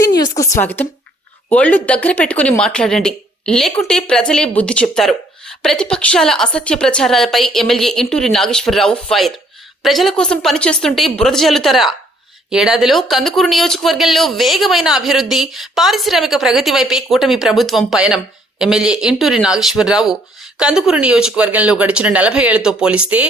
BC news కు స్వాగతం. ఒళ్ళు దగ్గర పెట్టుకుని మాట్లాడండి, లేకుంటే ప్రజలే బుద్ధి చెప్తారు. ప్రతిపక్షాల అసత్య ప్రచారాలపై ఎమ్మెల్యే ఇంటూరి నాగేశ్వరరావు ఫైర్. ప్రజల కోసం పనిచేస్తుంటే బురద జల్లుతారా? ఏడాదిలో కందుకూరు నియోజకవర్గంలో వేగమైన అభివృద్ధి, పారిశ్రామిక ప్రగతి వైపే కూటమి ప్రభుత్వం పయనం. ఎమ్మెల్యే ఇంటూరి నాగేశ్వరరావు కందుకూరు నియోజకవర్గంలో గడిచిన 40 ఏళ్లతో పోలిస్తే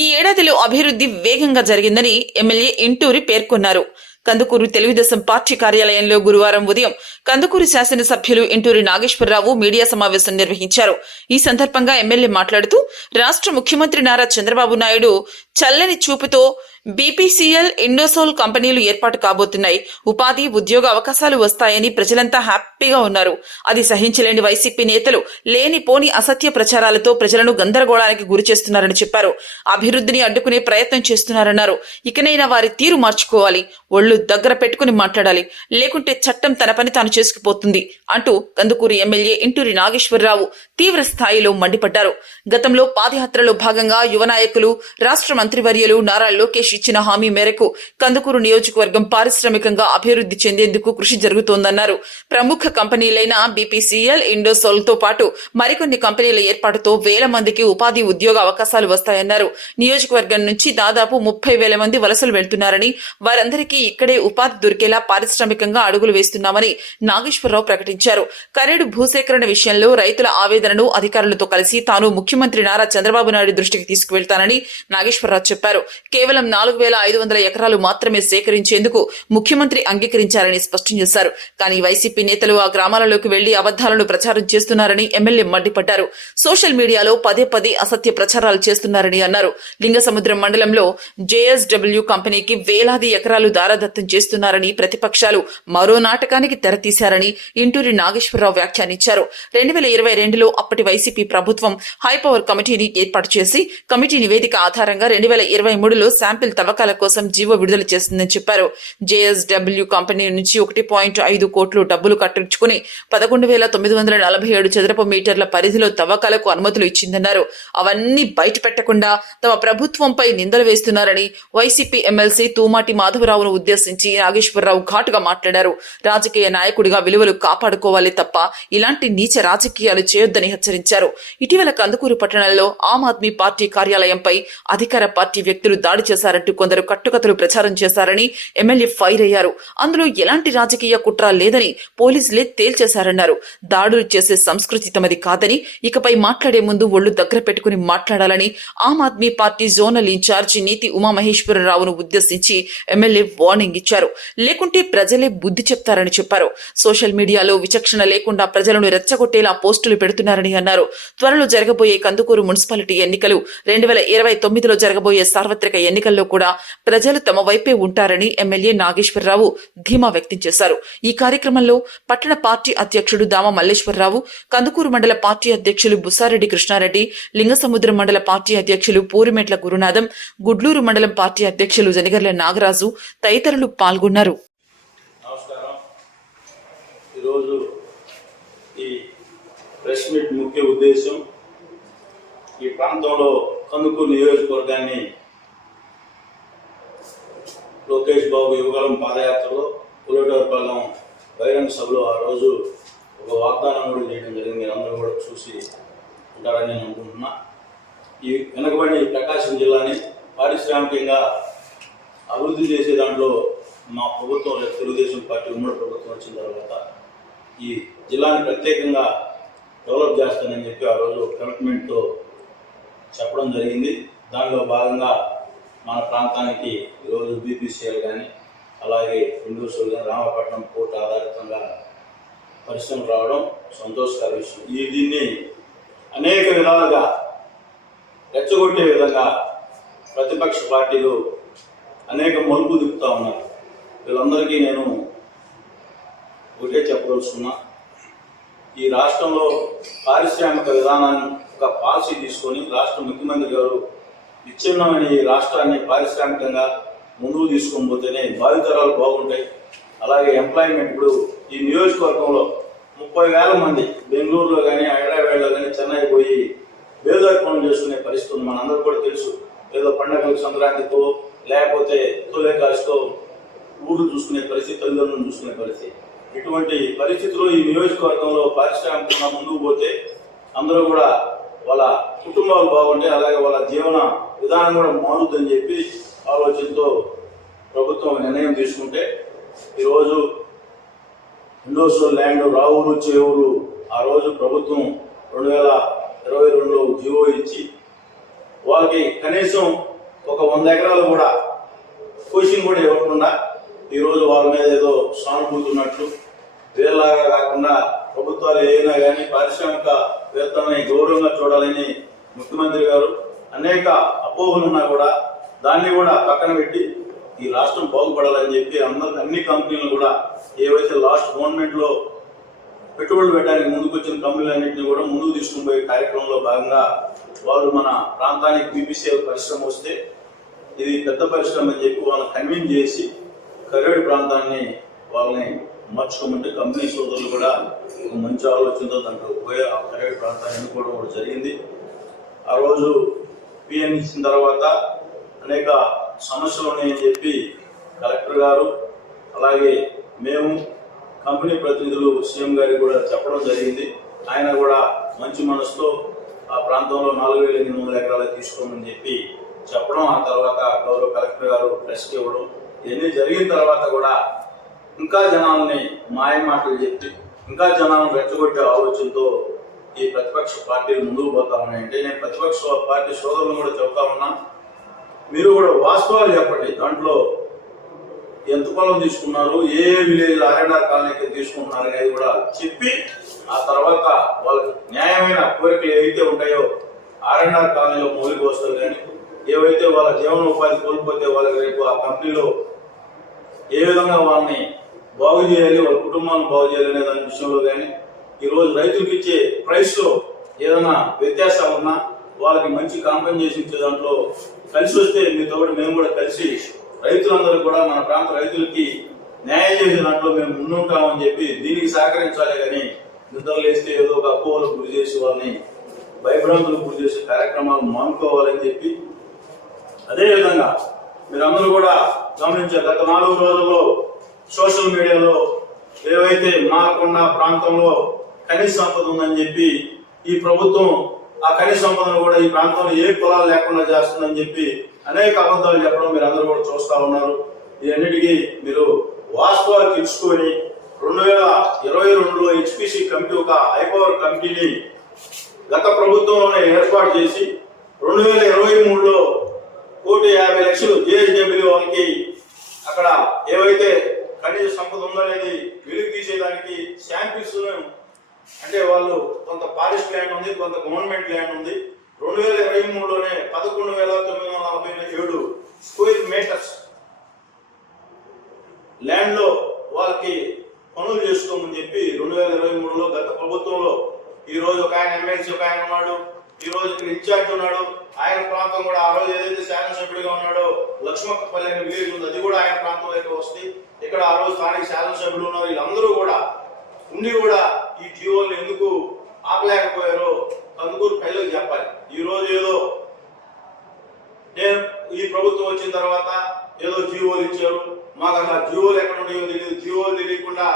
ఈ ఏడాదిలో అభివృద్ధి వేగంగా జరిగిందని ఎమ్మెల్యే ఇంటూరి పేర్కొన్నారు. కందుకూరు తెలుగుదేశం పార్టీ కార్యాలయంలో గురువారం ఉదయం కందుకూరు శాసనసభ్యులు ఇంటూరి నాగేశ్వరరావు మీడియా సమావేశం నిర్వహించారు. ఈ సందర్భంగా ఎమ్మెల్యే మాట్లాడుతూ రాష్ట్ర ముఖ్యమంత్రి నారా చంద్రబాబు నాయుడు చల్లని చూపుతో బీపీసీఎల్, ఇండోసోల్ కంపెనీలు ఏర్పాటు కాబోతున్నాయి. ఉపాధి, ఉద్యోగ అవకాశాలు వస్తాయని ప్రజలంతా హ్యాపీగా ఉన్నారు. అది సహించలేని వైసీపీ నేతలు లేనిపోని అసత్య ప్రచారాలతో ప్రజలను గందరగోళానికి గురి చేస్తున్నారని చెప్పారు. అభివృద్ధిని అడ్డుకునే ప్రయత్నం చేస్తున్నారన్నారు. ఇకనైనా వారి తీరు మార్చుకోవాలి, ఒళ్ళు దగ్గర పెట్టుకుని మాట్లాడాలి, లేకుంటే చట్టం తన పని తాను చేసుకుపోతుంది అంటూ కందుకూరు ఎమ్మెల్యే ఇంటూరి నాగేశ్వరరావు తీవ్ర స్థాయిలో మండిపడ్డారు. గతంలో పాదయాత్రలో భాగంగా యువ నాయకులు, రాష్ట్ర మంత్రివర్యులు నారా లోకేష్ ఇచ్చిన హామీ మేరకు కందుకూరు నియోజకవర్గం పారిశ్రామికంగా అభివృద్ధి చెందేందుకు కృషి జరుగుతోందన్నారు. ప్రముఖ కంపెనీలైన బీపీసీఎల్, ఇండోసోల్ తో పాటు మరికొన్ని కంపెనీల ఏర్పాటుతో వేల మందికి ఉపాధి, ఉద్యోగ అవకాశాలు వస్తాయన్నారు. నియోజకవర్గం నుంచి దాదాపు 30,000 మంది వలసలు వెళ్తున్నారని, వారందరికీ ఇక్కడే ఉపాధి దొరికేలా పారిశ్రామికంగా అడుగులు వేస్తున్నామని నాగేశ్వరరావు ప్రకటించారు. కరేడు భూసేకరణ విషయంలో రైతుల ఆవేదనను అధికారులతో కలిసి తాను ముఖ్యమంత్రి నారా చంద్రబాబు నాయుడు దృష్టికి తీసుకువెళ్తానని నాగేశ్వరరావు చెప్పారు. కేవలం 4,500 ఎకరాలు మాత్రమే సేకరించేందుకు ముఖ్యమంత్రి అంగీకరించారని స్పష్టం చేశారు. కానీ వైసీపీ నేతలు ఆ గ్రామాలలోకి వెళ్లి అబద్దాలను ప్రచారం చేస్తున్నారని ఎమ్మెల్యే మండిపడ్డారు. సోషల్ మీడియాలో పదే పదే అసత్య ప్రచారాలు చేస్తున్నారని అన్నారు. లింగసముద్రం మండలంలో జేఎస్డబ్ల్యూ కంపెనీకి వేలాది ఎకరాలు దారాదత్తం చేస్తున్నారని, ప్రతిపక్షాలు మరో నాటకానికి తెరతీశారని ఇంటూరి నాగేశ్వరరావు వ్యాఖ్యానించారు. 2022లో అప్పటి వైసీపీ ప్రభుత్వం హైపవర్ కమిటీని ఏర్పాటు చేసి కమిటీ నివేదిక ఆధారంగా 2023లో శాంపిల్ తవ్వకాల కోసం జీవో విడుదల చేసిందని చెప్పారు. జేఎస్డబ్ల్యూ కంపెనీ నుంచి 1.5 కోట్లు డబ్బులు కట్టించుకుని 11,947 చదరపు మీటర్ల పరిధిలో తవ్వకాలకు అనుమతులు ఇచ్చిందన్నారు. అవన్నీ బయట పెట్టకుండా తమ ప్రభుత్వంపై నిందలు వేస్తున్నారని వైసీపీ ఎమ్మెల్సీ తూమాటి మాధవరావును ఉద్దేశించి నాగేశ్వరరావు ఘాటుగా మాట్లాడారు. రాజకీయ నాయకుడిగా విలువలు కాపాడుకోవాలి తప్ప ఇలాంటి నీచ రాజకీయాలు చేయొద్దని హెచ్చరించారు. ఇటీవల కందుకూరు పట్టణంలో ఆమ్ ఆద్మీ పార్టీ కార్యాలయంపై అధికార పార్టీ వ్యక్తులు దాడి చేశారంటూ కొందరు కట్టుకథలు ప్రచారం చేశారని ఎమ్మెల్యే ఫైర్ అయ్యారు. అందులో ఎలాంటి రాజకీయ కుట్ర లేదని పోలీసులే తేల్చేశారన్నారు. దాడులు చేసే సంస్కృతి తమది కాదని, ఇకపై మాట్లాడే ముందు ఒళ్ళు దగ్గర పెట్టుకుని మాట్లాడాలని Aam Aadmi party zonal incharge నీతి ఉమామహేశ్వరరావును ఉద్దేశించి ఎమ్మెల్యే వార్నింగ్ ఇచ్చారు. లేకుంటే ప్రజలే బుద్ధి చెప్తారని చెప్పారు. సోషల్ మీడియాలో విచక్షణ లేకుండా ప్రజలను రెచ్చగొట్టేలా పోస్టులు పెడుతున్నారని అన్నారు. త్వరలో జరగబోయే కందుకూరు మున్సిపాలిటీ ఎన్నికలు, 2029లో జరగబోయే సార్వత్రిక ఎన్నికల్లో కూడా ప్రజలు తమ వైపే ఉంటారని ఎమ్మెల్యే నాగేశ్వరరావు ధీమా వ్యక్తం చేశారు. ఈ కార్యక్రమంలో పట్టణ పార్టీ అధ్యక్షుడు దామ మల్లేశ్వరరావు, కందుకూరు మండల పార్టీ అధ్యక్షులు బుసారెడ్డి కృష్ణారెడ్డి, లింగసముద్రం మండల పార్టీ అధ్యక్షులు పూరిమెట్ల గురునాథం, గుడ్లూరు మండలం పార్టీ అధ్యక్షులు జనిగర్ల నాగరాజు తదితరులు పాల్గొన్నారు. ముఖ్య ఉద్దేశం ఈ ప్రాంతంలో కందుకూరు నియోజకవర్గాన్ని లోకేష్ బాబు యువగలం పాదయాత్రలో పులిటోర్పాలెం బహిరంగ సభలో ఆ రోజు ఒక వాగ్దానం కూడా చేయడం జరిగింది. మీరు అందరూ కూడా చూసి ఉంటారని నేను అనుకుంటున్నా. ఈ వెనకబడి ప్రకాశం జిల్లాని పారిశ్రామికంగా అభివృద్ధి చేసే దాంట్లో మా ప్రభుత్వం, తెలుగుదేశం పార్టీ ఉమ్మడి ప్రభుత్వం వచ్చిన తర్వాత ఈ జిల్లాని ప్రత్యేకంగా డెవలప్ చేస్తానని చెప్పి ఆ రోజు కమిట్మెంట్తో చెప్పడం జరిగింది. దానిలో భాగంగా మన ప్రాంతానికి ఈరోజు బీపీసీఎల్ కానీ, అలాగే ఇండోసోల్ కానీ, రామపట్నం పోర్టు ఆధారితంగా పరిశ్రమలు రావడం సంతోషకర విషయం. దీన్ని అనేక విధాలుగా రెచ్చగొట్టే విధంగా ప్రతిపక్ష పార్టీలు అనేక మలుపు దిప్పుతూ ఉన్నారు. వీళ్ళందరికీ నేను ఒకటే చెప్పదలుచుకున్నా, ఈ రాష్ట్రంలో పారిశ్రామిక విధానాన్ని ఒక పాలసీ తీసుకొని రాష్ట్ర ముఖ్యమంత్రి గారు విచ్ఛిన్నమైన ఈ రాష్ట్రాన్ని పారిశ్రామికంగా ముందుకు తీసుకొని పోతేనే భావితరాలు బాగుంటాయి. అలాగే ఎంప్లాయ్మెంట్ ఇప్పుడు ఈ నియోజకవర్గంలో 30,000 మంది బెంగళూరులో కానీ, హైదరాబాద్లో కానీ, చెన్నై పోయి బేదారి పనులు చేసుకునే పరిస్థితి ఉంది. మనందరూ కూడా తెలుసు. ఏదో పండగలకు, సంక్రాంతితో లేకపోతే తొలేకాశతో ఊరు చూసుకునే పరిస్థితి, తల్లిదండ్రులను చూసుకునే పరిస్థితి. ఇటువంటి పరిస్థితుల్లో ఈ నియోజకవర్గంలో పారిశ్రామికంగా ముందుకు పోతే అందరూ కూడా వాళ్ళ కుటుంబాలు బాగుంటాయి, అలాగే వాళ్ళ జీవన విధానం కూడా మారుతుందని చెప్పి ఆలోచనతో ప్రభుత్వం నిర్ణయం తీసుకుంటే ఈరోజు ఇండోసోల్ ల్యాండ్ రావూరు చేవూరు ఆ రోజు ప్రభుత్వం 2022లో జీవో ఇచ్చి వాళ్ళకి కనీసం ఒక 100 ఎకరాలు కూడా పొజిషన్ కూడా ఇవ్వకుండా ఈరోజు వాళ్ళ మీద ఏదో సానుభూతి ఉన్నట్లు వేరేలాగా కాకుండా ప్రభుత్వాలు ఏదైనా కానీ పారిశ్రామికవేత్తలని గౌరవంగా చూడాలని ముఖ్యమంత్రి గారు అనేక అపోహలు ఉన్నా కూడా దాన్ని కూడా పక్కన పెట్టి ఈ రాష్ట్రం బాగుపడాలని చెప్పి అందరికి అన్ని కంపెనీలు కూడా ఏవైతే లాస్ట్ గవర్నమెంట్లో పెట్టుబడులు పెట్టడానికి ముందుకు వచ్చిన కంపెనీలన్నింటినీ కూడా ముందుకు తీసుకుని పోయే కార్యక్రమంలో భాగంగా వాళ్ళు మన ప్రాంతానికి బీపీసీ పరిశ్రమ వస్తే ఇది పెద్ద పరిశ్రమ అని చెప్పి వాళ్ళని కన్విన్స్ చేసి కరేడు ప్రాంతాన్ని వాళ్ళని మార్చుకోమంటే కంపెనీ సోదరులు కూడా మంచి ఆలోచనతో దాంట్లో పోయి ఆ కరేడు ప్రాంతాన్ని ఎన్నుకోవడం కూడా జరిగింది. ఆ రోజు పిఎన్ ఇచ్చిన తర్వాత అనేక సమస్యలు ఉన్నాయని చెప్పి కలెక్టర్ గారు అలాగే మేము కంపెనీ ప్రతినిధులు సీఎం గారికి కూడా చెప్పడం జరిగింది. ఆయన కూడా మంచి మనసుతో ఆ ప్రాంతంలో 4,800 ఎకరాలు తీసుకోమని చెప్పి చెప్పడం, ఆ తర్వాత గౌరవ కలెక్టర్ గారు ప్రెస్కి ఇవ్వడం, ఇవన్నీ జరిగిన తర్వాత కూడా ఇంకా జనాలని మాయ మాటలు చెప్పి ఇంకా జనాలను రెచ్చగొట్టే ఆలోచనతో ఈ ప్రతిపక్ష పార్టీలు ముందుకు పోతా ఉన్నాయంటే నేను ప్రతిపక్ష పార్టీ సోదరులను కూడా చెప్తా ఉన్నా, మీరు కూడా వాస్తవాలు చెప్పండి. దాంట్లో ఎంత పొలం తీసుకున్నారు, ఏ విలేజ్ ఆర్ఎన్ఆర్ కాలనీకి తీసుకుంటున్నారు అనేది కూడా చెప్పి ఆ తర్వాత వాళ్ళకి న్యాయమైన కోరికలు ఏవైతే ఉంటాయో ఆర్ఎన్ఆర్ కాలనీలో మౌలిక వస్తువులు కానీ ఏవైతే వాళ్ళ జీవనోపాధి కోల్పోతే వాళ్ళకి రేపు ఆ కంపెనీలో ఏ విధంగా వాళ్ళని బాగు చేయాలి, వాళ్ళ కుటుంబాలను బాగు చేయాలి అనే దాని విషయంలో కానీ ఈరోజు రైతులకు ఇచ్చే ప్రైస్లో ఏదైనా వ్యత్యాసాలు ఉన్నా వాళ్ళకి మంచి కాంపెన్సేషన్ ఇచ్చే దాంట్లో కలిసి వస్తే మీతో కూడా మేము కూడా కలిసి రైతులందరూ కూడా మన ప్రాంత రైతులకి న్యాయం చేసే దాంట్లో మేము ముందుంటామని చెప్పి దీనికి సహకరించాలి. కానీ నిద్రలు వేస్తే ఏదో ఒక అపోహలకు గురి చేసి వాళ్ళని భయభ్రాంతులకు గురి చేసే కార్యక్రమాలు మానుకోవాలని చెప్పి అదేవిధంగా మీరందరూ కూడా గమనించారు. గత 4 రోజుల్లో సోషల్ మీడియాలో ఏవైతే మాలకొండ ప్రాంతంలో ఖనిజ సంపద ఉందని చెప్పి ఈ ప్రభుత్వం ఆ ఖనిజ సంపదను కూడా ఈ ప్రాంతంలో ఏ పొలాలు లేకుండా చేస్తుందని చెప్పి అనేక అబద్ధాలు చెప్పడం మీరు అందరూ కూడా చూస్తా ఉన్నారు. ఇవన్నిటికీ మీరు వాస్తవాలు తెలుసుకొని 2022లో హెచ్పిసి కమిటీ ఒక హైపవర్ కమిటీని గత ప్రభుత్వంలోనే ఏర్పాటు చేసి 2023లో 1,50,00,000 జేఎస్డబ్ల్యూ వాళ్ళకి అక్కడ ఏవైతే ఖనిజ సంపద ఉందనేది వెలుగు తీసేదానికి శాంపిల్స్, అంటే వాళ్ళు కొంత ఫారెస్ట్ ల్యాండ్ ఉంది, కొంత గవర్నమెంట్ ల్యాండ్ ఉంది. 2023లోనే 11,947 స్క్వేర్ మీటర్స్ ల్యాండ్ లో వాళ్ళకి పనులు చేసుకోమని చెప్పి 2023లో గత ప్రభుత్వంలో ఈ రోజు ఒక ఆయన ఎమ్మెల్సీ ఒక ఆయన ఉన్నాడు, ఈ రోజు ఇక్కడ ఇన్ఛార్జ్ ఉన్నాడు. ఆయన ప్రాంతం కూడా ఆ రోజు ఏదైతే శాసనసభ్యుడిగా ఉన్నాడో లక్ష్మక్కపల్లి అనే విలేజ్ ఉంది, అది కూడా ఆయన ప్రాంతంలోకి వస్తుంది. ఇక్కడ ఆ రోజు స్థానిక శాసనసభ్యులు ఉన్నారు. వీళ్ళందరూ కూడా ఉండి కూడా ఈ జీవోలను ఎందుకు ఆపలేకపోయారో కందుకూరు ప్రజలకు చెప్పాలి. ఈ రోజు ఏదో నేను ఈ ప్రభుత్వం వచ్చిన తర్వాత ఏదో జీవోలు ఇచ్చారు, మాకు అలా జీవోలు ఎక్కడ ఉన్నాయో తెలియదు, జీవోలు తెలియకుండా